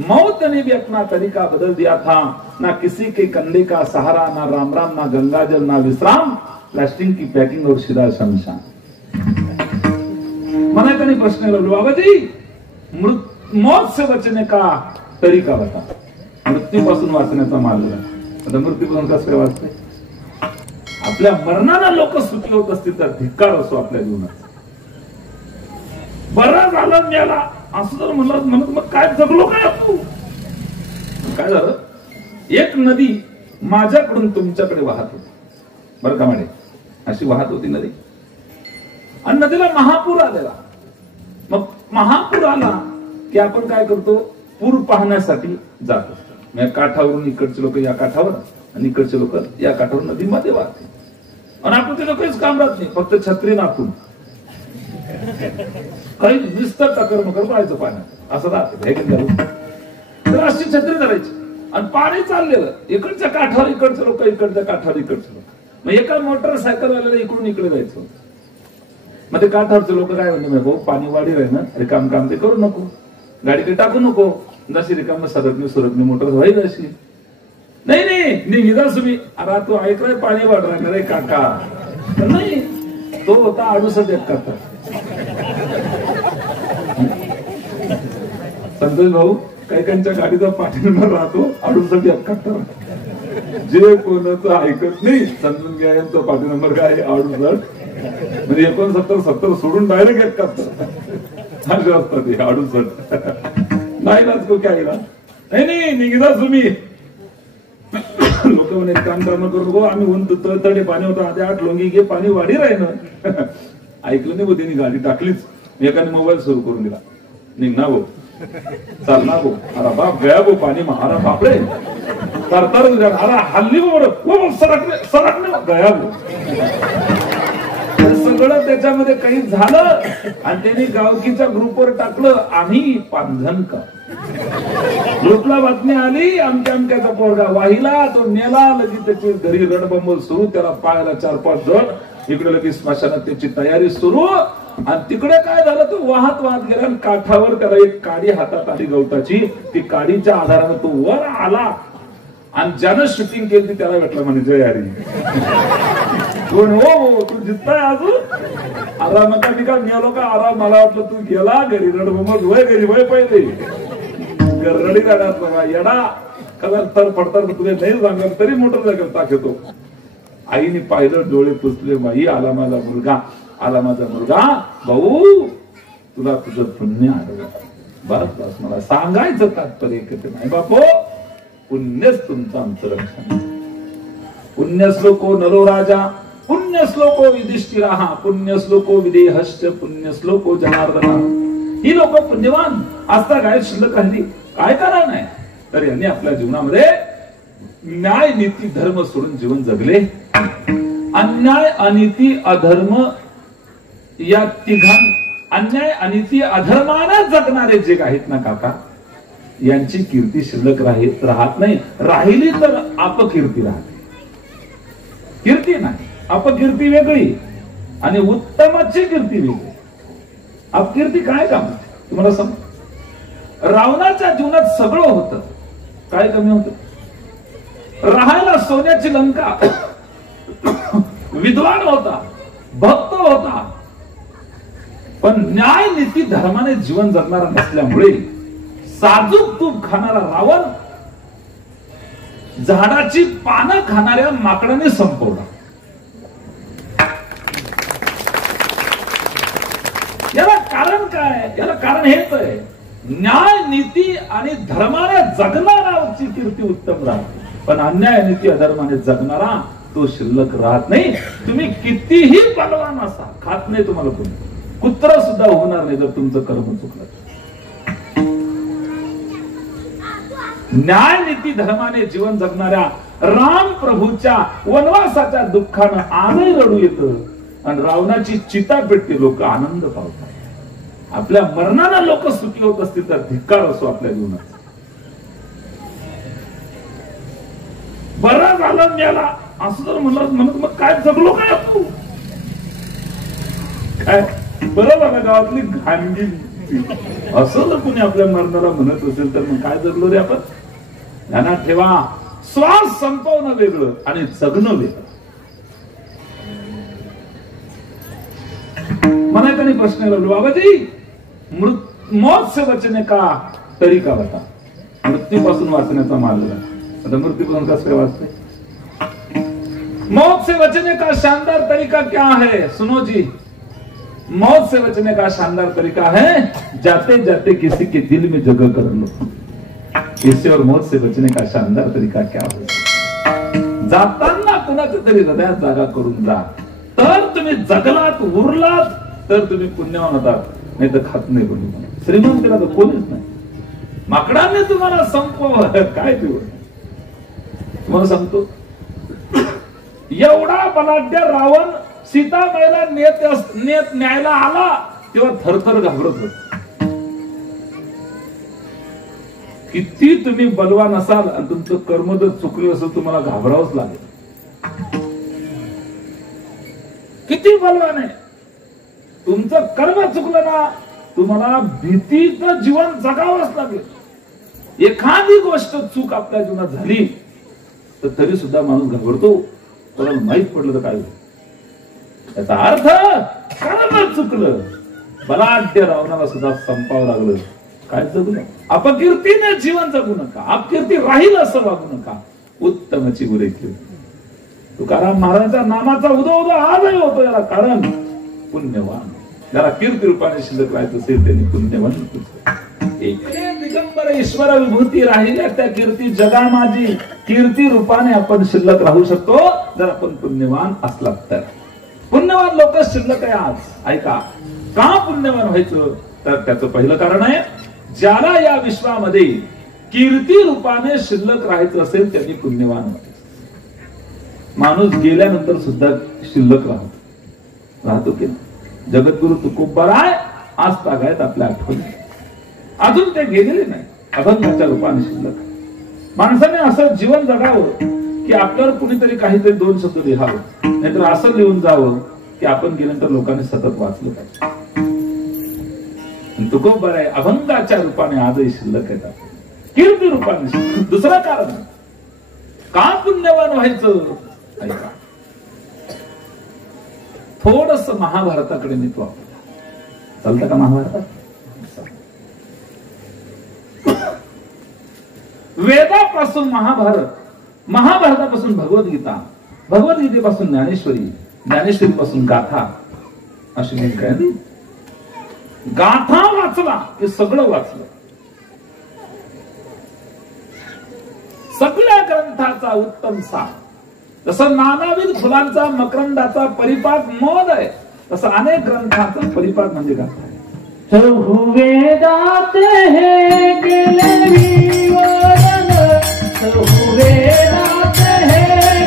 मौत ने भी अपना तरीका बदल दिया था। ना किसी के कंधे का सहारा, ना राम राम, ना गंगा जल, ना विश्राम, प्लास्टिक की पैकिंग और सीधा शमशान। मना कहीं प्रश्न लगलो, बाबा जी मौत से बचने का तरीका बता। मृत्यूपासून वाचण्याचा मार्ग, आता मृत्यूपासून कसं काय वाचते? आपल्या मरणाला लोक सुखी होत असतील तर धिक्कार असो आपल्या जीवनात। बरा झाला मेला असं जर म्हणलं म्हणत मग काय जगलो काय तू? काय झालं? एक नदी माझ्याकडून तुमच्याकडे वाहत होती बरं का म्हणे, अशी वाहत होती नदी आणि नदीला महापूर आलेला। मग महापूर आला की आपण काय करतो? पूर पाहण्यासाठी जात असतो। म्हणजे काठावरून इकडचे लोक या काठावर आणि इकडचे लोक या काठावर नदीमध्ये वाहते आणि आपण ते लोकच काम राहत नाही, फक्त छत्री नापून काही निस्तर टकर मकर पडायचं पाण्यात असं राहते। तर अशी छत्री धरायची आणि पाणी चाललेलं इकडच्या काठावर इकडचे लोक, इकडच्या काठावर इकडचे लोक। मग एका मोटरसायकल वाल्याला इकडून इकडे जायचं। मग ते काठावरचे लोक काय म्हणले, भाऊ पाणी वाढी राही ना, रिकाम काम ते करू नको, गाडी काही टाकू नको, जशी रिकाम सरकणी मोटर व्हायला अशी नाही नाही निघा तुम्ही। अरे तू ऐकलाय पाणी वाढ राहणार रे काका? नाही, तो होता 68 करता संतोष भाऊ, काही काहींच्या गाडीचा पाठी नंबर राहतो 68 जे कोणाचं ऐकत नाही समजून घ्या यांचा पाठी नंबर काय 68 म्हणजे 69 सोडून डायरेक्ट 71 असे असतात ते 68 नाही ना तो काय नाही निघा तुम्ही। लोक म्हणे काम करू नको, आम्ही म्हणतो तळतडे पाणी होतं आता 8 लोंगी घे पाणी वाढी राही ना। ऐकलं नाही, त्यांनी गाडी टाकलीच, एकाने मोबाईल सुरू करून दिला, निघ ना भाऊ चाल ना भाऊ, अरे बाप गया भाऊ पाणी महारा बापरे तरतर अरे हल्ली बरोबर सरकले गया भाऊ। सगळं त्याच्यामध्ये काही झालं आणि त्यांनी गावकीच्या ग्रुपवर टाकलं, आम्ही पांझन का ग्रुपला बातमी आली, आमच्या अमक्याचा पोरगा वाहिला, तो नेला, लगेच त्याची घरी रणबंबल सुरू, त्याला पायाला 4-5 जण, इकडे लगेच स्मशानात त्याची तयारी सुरू आणि तिकडे काय झालं, तो वाहत गेला आणि काठावर त्याला एक काडी हातात आली गवताची, ती काडीच्या आधाराने तो वर आला आणि ज्यानं शूटिंग केली त्याला भेटलं म्हणे जय हरी। कोण हो तू जितताय अजून आराम का मी का मिळालो का आराम? मला वाटलं तू गेला घरी रणबंबल वय घरी वय पहिले रडी गाड्यात येडा कदा तर पडतात तुझे नाही सांगत तरी मोटरसायकल टाकतो। आईने पाहिलं, डोळे पुसले, बाई आला माझा मुलगा, आला माझा मुलगा, भाऊ तुला तुझं पुण्य आलं बस बस। मला सांगायचं तात्पर्य एकच नाही बापो, पुण्यच तुमचं आमचं रक्षण। पुण्यश्लोको नरो राजा, पुण्यश्लोको युधिष्ठिरा, पुण्यश्लोको विदेहश्च, पुण्यश्लोको जनार्दना। ही लोक पुण्यवान असता काय शिल्लक राहिली काय कारण आहे? तर यांनी आपल्या जीवनामध्ये न्याय नीती धर्म सोडून जीवन जगले। अन्याय अनिती अधर्म या तिघां, अन्याय अनिती अधर्माने जगणारे जे आहेत ना काका, यांची कीर्ती शिल्लक राहत नाही, राहिली तर अपकीर्ती राहते। कीर्ती नाही, अपकीर्ती वेगळी आणि उत्तमाची कीर्ती वेगळी। अपकीर्ती काय काम तुम्हाला सांग? रावणाच्या जीवनात सगळं होतं, काय कमी होतं? राहायला सोन्याची लंका, विद्वान होता, भक्त होता, पण न्याय नीती धर्माने जीवन जगणारा नसल्यामुळे साजूक तूप खाणारा रावण झाडाची पानं खाणाऱ्या माकडाने संपवला। याला कारण काय? याला कारण हेच आहे, न्याय नीती आणि धर्माने जगणाराची कीर्ती उत्तम राहते, पण अन्याय नीती अधर्माने जगणारा तो शिल्लक राहत नाही। तुम्ही कितीही बलवान असा, खात नाही तुम्हाला कोणी, कुत्र सुद्धा होणार नाही जर तुमचं कर्म चुकलं। न्याय नीती धर्माने जीवन जगणाऱ्या राम प्रभूच्या वनवासाच्या दुःखानं आजही रडू येतं आणि रावणाची चिता पेटते, लोक आनंद पावतात। आपल्या मरणाला लोक सुखी होत असतील तर धिक्कार असो आपल्या जीवनात। बरा झाला मेला असं जर म्हणत मग काय जगलो काय तू? काय बरं झालं गावातली घाण गेली असं जर कुणी आपल्या मरणाला म्हणत असेल तर मग काय जगलो रे आपण? ध्यानात ठेवा, श्वास संपवणं वेगळं आणि जगणं वेगळं. मला एकाने प्रश्न विचारला, बाबाजी मौत से बचने का तरीका बता. मृत्यूपासून वाचण्याचा मार्ग. आता मृत्यूपासून कसं काय वाचते? मौत से बचने का शानदार तरीका क्या है? सुनो जी, मौत से बचने का शानदार तरीका है जाते जाते किसी के दिल में जगह कर लो. इससे और मौत से बचने का शानदार तरीका क्या हो? जाताना कुणाच्या तरी हृदयात जागा करून जा. तर तुम्ही जगलात, उरलात तर तुम्ही पुण्यवान होतात. नाही तर खात नाही कोणी. श्रीमंतीला तर कोणीच नाही. माकडाने तुम्हाला संपव काय पिव. तुम्हाला सांगतो, एवढा बलाढ्य रावण सीताबाईला नेत न्यायला आला तेव्हा थरथर घाबरत होत. किती तुम्ही बलवान असाल आणि तुमचं कर्म जर चुकलं असेल तुम्हाला घाबरावंच लागेल. किती बलवान आहे, तुमचं कर्म चुकलं ना तुम्हाला भीतीचं जीवन जगावंच लागेल. एखादी गोष्ट चूक आपल्या जीवनात झाली तर तरी सुद्धा माणूस घाबरतो. त्याला माहित पडलं तर काय होईल. याचा अर्थ कर्म चुकलं. बलाढ्य रावणाला सुद्धा संपावं लागलं. काय जगू नका, अपकीर्तीने जीवन जगू नका, अपकीर्ती राहील असं वागू नका, उत्तमची गुरे केली. तुकाराम महाराजांच्या नामाचा उदो उदो आजही होतो. याला कारण पुण्यवान. ज्याला कीर्ती रूपाने शिल्लक राहायचं असेल त्यांनी पुण्यवान. दिगंबर ईश्वर विभूती राहिल्या त्या कीर्ती जगा माझी. कीर्ती रूपाने आपण शिल्लक राहू शकतो जर आपण पुण्यवान असला तर. पुण्यवान लोक शिल्लक आहे आज. ऐका, का पुण्यवान व्हायचं तर त्याचं पहिलं कारण आहे, ज्याला या विश्वामध्ये कीर्ती रूपाने शिल्लक राहायचं असेल त्यांनी पुण्यवान व्हायचं. माणूस गेल्यानंतर सुद्धा शिल्लक राहतो की जगद्गुरु तुकोबाराय आज तागायत आपल्या आठवणी. अजून ते गेलेले नाही. अभंगाच्या रूपाने शिल्लक. माणसाने असं जीवन जगावं की आपल्यावर कुणीतरी काहीतरी दोन शब्द लिहावं, नाहीतर असं लिहून जावं की आपण गेल्यानंतर लोकांनी सतत वाचलं पाहिजे. तुकोबाराय अभंगाच्या रूपाने आजही शिल्लक येतात, कीर्ती रूपाने शिल्लक. दुसरं कारण का पुण्यवान व्हायचं? ऐका, थोडस महाभारताकडे मी तो चालतं का? महाभारतात वेदापासून महाभारत, महाभारतापासून भगवद्गीता, भगवद्गीतेपासून ज्ञानेश्वरी, ज्ञानेश्वरीपासून गाथा, अशी नाही काय. गाथा वाचला की सगळं वाचलं. सगळ्या ग्रंथाचा उत्तम सार. जसं नानाविध फुलांचा मकरंदाचा परिपाक मध आहे, तसं अनेक ग्रंथांचा परिपाक म्हणजे गाथा आहे. वेदात है केलेली वरण, वेदात है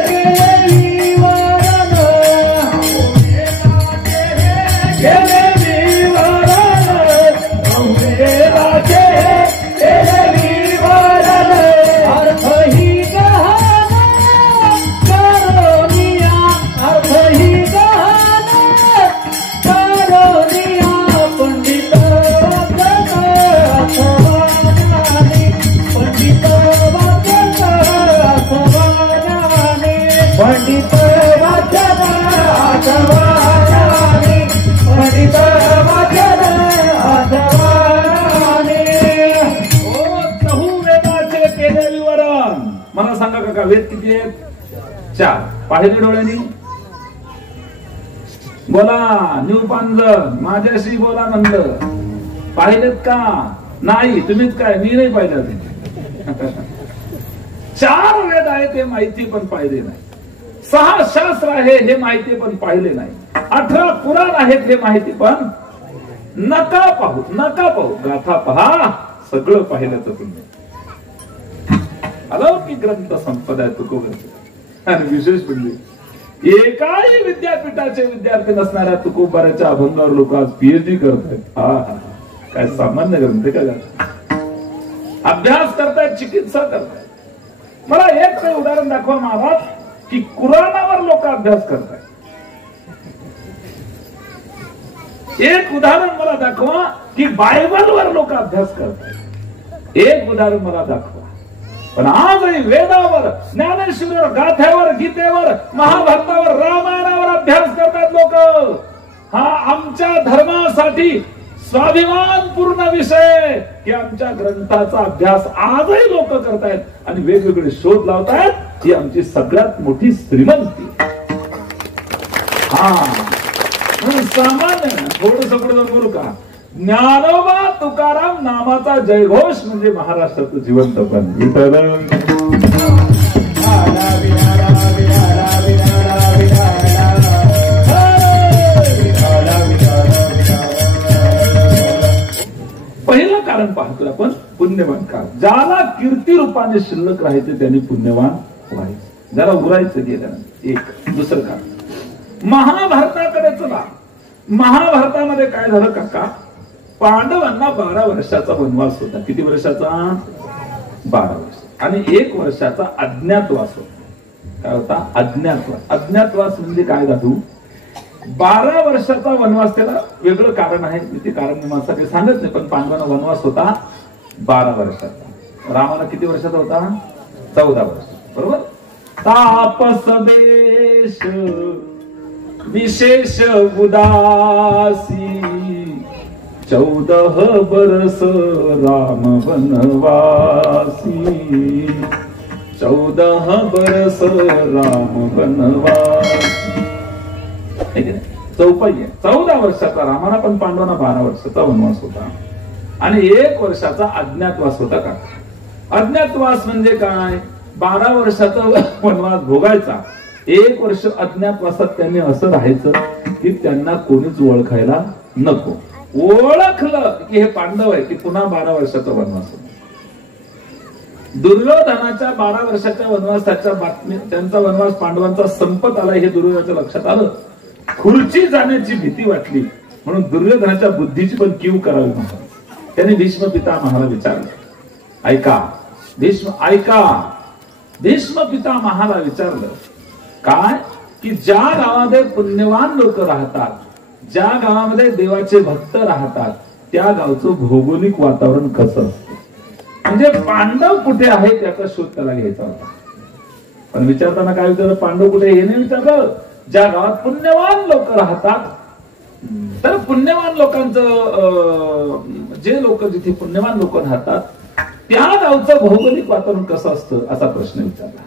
केलेली वरण, वेदात है केलेली वरण, वेदात है केलेली वरण. अर्थ ही गहना करोनिया, अर्थ ही गहना करोनिया. पंडित पंडित वाचन आठवानी, पंडित वाचन आठवानी. ओ चहू वेदाचे केलेली वरण. मला सांगा काका, वेद किती आहेत? 4. पाहिले डोळ्यांनी? बोला निवपांजर, माझ्याशी बोला नंद. पाहिलेत का? नाही. तुम्हीच काय? मी नाही पाहिलं ते. 4 वेद आहेत हे माहिती पण पाहिले नाही. 6 शास्त्र आहे हे माहिती पण पाहिले नाही. 18 पुराण आहेत हे माहिती पण नका पाहू, नका पाहू. गाथा पहा, सगळं पाहिलं तर तुम्ही. अलौकिक ग्रंथ संपदा आहे तुकोबाराय. आणि विशेष म्हणजे एकाही विद्यापीठाचे विद्यार्थी नसणाऱ्या तुकोबारायच्या अभंगावर लोक आज पीएचडी करत आहेत. हा हा, काय सामान्य ग्रंथ का? अभ्यास करतायत, चिकित्सा करतायत. मला एक काही उदाहरण दाखवा महाराज की कुराणावर लोक अभ्यास करतायत. एक उदाहरण मला दाखवा की बायबलवर लोक अभ्यास करतात. एक उदाहरण मला दाखवा. पण आजही वेदावर, ज्ञानेश्वरीवर, गाथ्यावर, गीतेवर, महाभारतावर, रामायणावर अभ्यास करतात लोक. हा आमच्या धर्मासाठी स्वाभिमानपूर्ण विषय की आमच्या ग्रंथाचा अभ्यास आजही लोक करतायत आणि वेगवेगळे शोध लावतायत. ही आमची सगळ्यात मोठी श्रीमंती. हा सामान्य थोडस बोलू का, ज्ञानोबा तुकाराम नामाचा जयघोष म्हणजे महाराष्ट्राचं जिवंतपण. पहिलं कारण पाहतोय आपण पुण्यवान काळ. ज्याला कीर्ती रूपाने शिल्लक राहायचे त्यांनी पुण्यवान व्हायचं, ज्याला उरायचं गेलं. एक दुसरं कारण महाभारताकडे चला. महाभारतामध्ये काय झालं काका, पांडवांना 12 वर्षाचा वनवास होता. किती वर्षाचा? 12 वर्ष. आणि 1 वर्षाचा अज्ञातवास होता. काय होता? अज्ञातवास. अज्ञातवास म्हणजे काय दादू? 12 वर्षाचा वनवास. त्याला वेगळं कारण आहे, मी ते कारण मला सांगत नाही. पण पांडवांना वनवास होता 12 वर्षाचा. रामाला किती वर्षाचा होता? 14 वर्ष. बरोबर. तापस देश विशेष उदासी 14 बरस राम वनवासी. 14 बरस राम वनवासी. चौपाई आहे. 14 वर्षाचा रामाला, पण पांडवांना 12 वर्षाचा वनवास होता आणि 1 वर्षाचा अज्ञातवास होता. का अज्ञातवास म्हणजे काय? 12 वर्षाचा वनवास भोगायचा, 1 वर्ष अज्ञातवासात त्यांनी असं राहायचं की त्यांना कोणीच ओळखायला नको. ओळखलं की हे पांडव आहे की पुन्हा 12 वर्षाचा वनवास होता. दुर्योधनाच्या 12 वर्षाच्या वनवासाच्या बातमी, त्यांचा वनवास पांडवांचा संपत आला हे दुर्योधनाच्या लक्षात आलं. खुर्ची जाण्याची भीती वाटली म्हणून दुर्योधनाच्या बुद्धीची पण कीव करावी म्हणून त्याने भीष्म पितामहाला विचारलं. ऐका भीष्म, ऐका. भीष्म पितामहाला विचारलं काय की ज्या गावामध्ये पुण्यवान लोक राहतात, ज्या गावामध्ये देवाचे भक्त राहतात, त्या गावचं भौगोलिक वातावरण कसं असतं. म्हणजे पांडव कुठे आहे त्याचा शोध त्याला घ्यायचा होता. पण विचारताना काय विचारलं? पांडव कुठे हे नाही विचारलं. ज्या गावात पुण्यवान लोक राहतात, तर पुण्यवान लोकांचं, जे लोक जिथे पुण्यवान लोक राहतात त्या गावचं भौगोलिक वातावरण कसं असतं असा प्रश्न विचारला.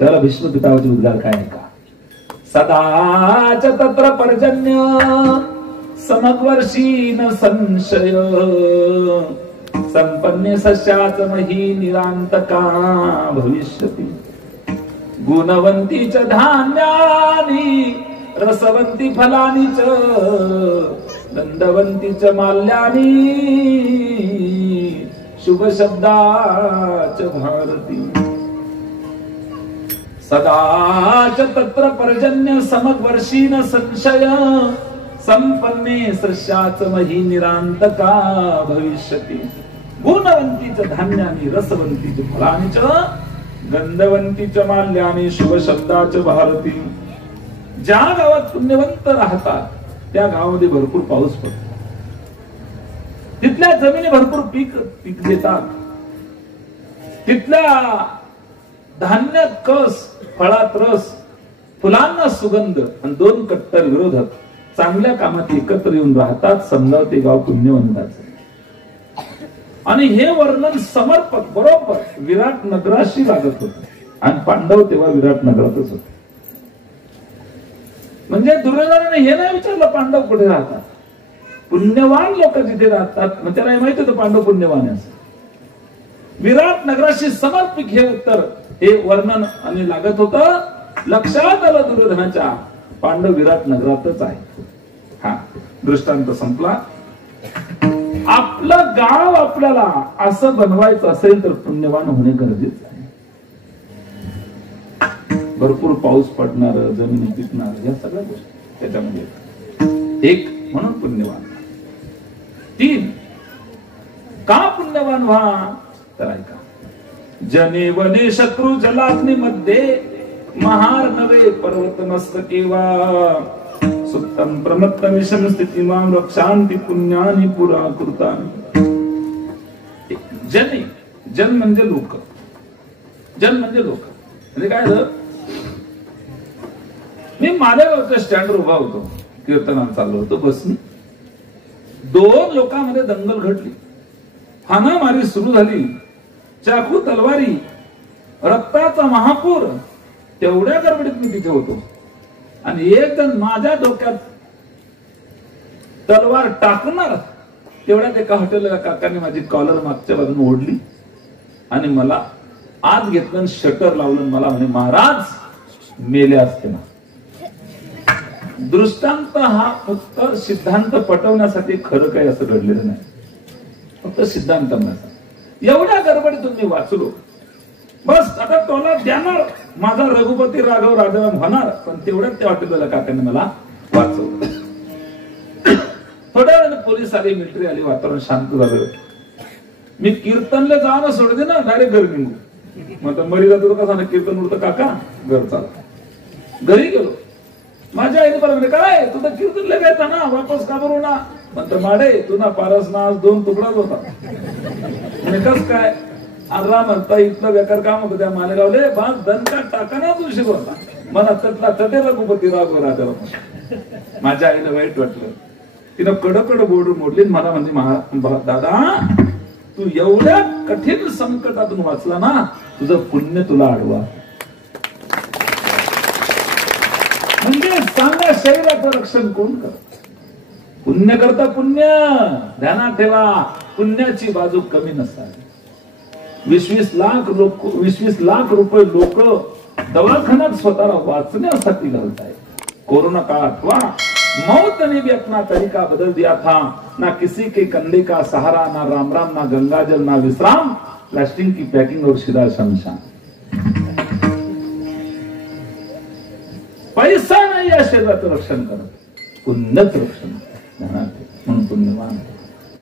त्याला भीष्म पितामहाचे उद्गार काय आहे का? सदाच तत्र पर्जन्य समवर्षी न संशय संपन्ने सस्याच मही निरांतका भविष्यति गुणवंती च धान्यानी रसवंती फलानी च गंधवंती च माल्यानी शुभ शब्दाच भारती. सदाच तत्र पर्जन्य समवर्षी न संशय संपन्ने सस्याच मही निरांतका भविष्यति गुणवंतीच धान्यानी रसवंतीच फलानी च गंधवंतीच माल्यानी शुभ शब्दाच भारती. ज्या गावात पुण्यवंत राहतात त्या गावामध्ये भरपूर पाऊस पडतो, तिथल्या जमिनी भरपूर पीक देतात, तिथल्या धान्यात कस, फळात रस, फुलांना सुगंध आणि 2 कट्टर विरोधक चांगल्या कामात एकत्र येऊन राहतात. समजा ते गाव पुण्यवंताचं. आणि हे वर्णन समर्पक बरोबर विराट नगराशी लागत होते आणि पांडव तेव्हा विराट नगरातच होते. म्हणजे दुर्योधनाने हे नाही विचारलं पांडव कुठे राहतात. पुण्यवान लोक जिथे राहतात मग त्याला माहित होतं पांडव पुण्यवान आहे असं. विराट नगराशी समर्पित हे उत्तर, हे वर्णन आणि लागत होतं. लक्षात आलं दुर्योधनाच्या पांडव विराट नगरातच आहे. हा दृष्टांत संपला. आपलं गाव आपल्याला असं बनवायचं असेल तर पुण्यवान होणे गरजेचं आहे. भरपूर पाऊस पडणार, जमिनी पिकणार, या सगळ्या गोष्टी त्याच्यामध्ये. एक म्हणून पुण्यवान. 3 का पुण्यवान व्हा तर ऐका. जने वने शत्रू जलाग्नी मध्ये महार नवे पर्वत नसत केवा सुप्तम प्रमत्त विषम स्थितिमां रक्षांती पुण्यानी पुरा कृतानि. जन म्हणजे लोक. जन म्हणजे लोक म्हणजे काय झालं, मी मालेगावच्या स्टँडवर उभा होतो, कीर्तनाला चाललो होतो बसनी. 2 लोकांमध्ये दंगल घडली, हाणामारी सुरू झाली, चाकू तलवारी, रक्ताचा महापूर. तेवढ्या गडबडीत मी तिथे होतो आणि एक जण माझ्या डोक्यात तलवार टाकणार, तेवढ्यात एका हॉटेलला काकांनी माझी कॉलर मागच्या बाजूने ओढली आणि मला आत घेतलं, शटर लावलं. मला म्हणे, महाराज मेले असते ना. दृष्टांत हा फक्त सिद्धांत पटवण्यासाठी खरं काही असं घडलेलं नाही, फक्त सिद्धांत. एवढ्या गडबडीतून मी वाचलो. बस आता टोला देणार, माझा रघुपती राघव राजाराम होणार. पण तेवढ्यात त्या हॉटेलला काकांनी मला वाचवलं. थोड्या वेळाने पोलीस आले, मिलिटरी आली, वातावरण शांत झालं. मी कीर्तनला जाणं सोडते ना, डायरेक्ट घरी निघू. मग मरी जातो का सांग, कीर्तन उरतं काका, घर चाल. घरी गेलो. माझ्या आईने बरोबर, काय तुझं कीर्तनला घ्यायचा ना, वापस का बरू ना. म्हणतो, माडे तू ना पारस ना 2 तुकडाच होता. कस काय आग्रा म्हणता, इथलं बेकार काम होतं त्या मालेगावले, बाज दणका टाकाना उशीर होता. मला तटला तटे रघुपती राघव राजाराम. माझ्या आईला वाईट वाटलं. तिनं कडकड बोर्ड मोडली. मला म्हणजे, दादा तू एवढ्या कठीण संकटातून वाचला ना, तुझं पुण्य तुला आडवा. म्हणजे सांगा, शरीराचं रक्षण कोण करत? पुण्य करता पुण्य. ध्यानात ठेवा, पुण्याची बाजू कमी नसावी. 20-20 लाख रुपये लोक दवाखान्यात स्वतःला वाचण्यासाठी घालताय. कोरोना काळ आठवा, मौत ने भी अपना तरीका बदल दिया था. ना किसी के कंधे का सहारा, ना राम राम, ना गंगाजल, ना विश्राम, प्लास्टिक की पैकिंग और सीधा शमशान. पैसा नाही या शरीराचं रक्षण करत, पुण्यच रक्षण.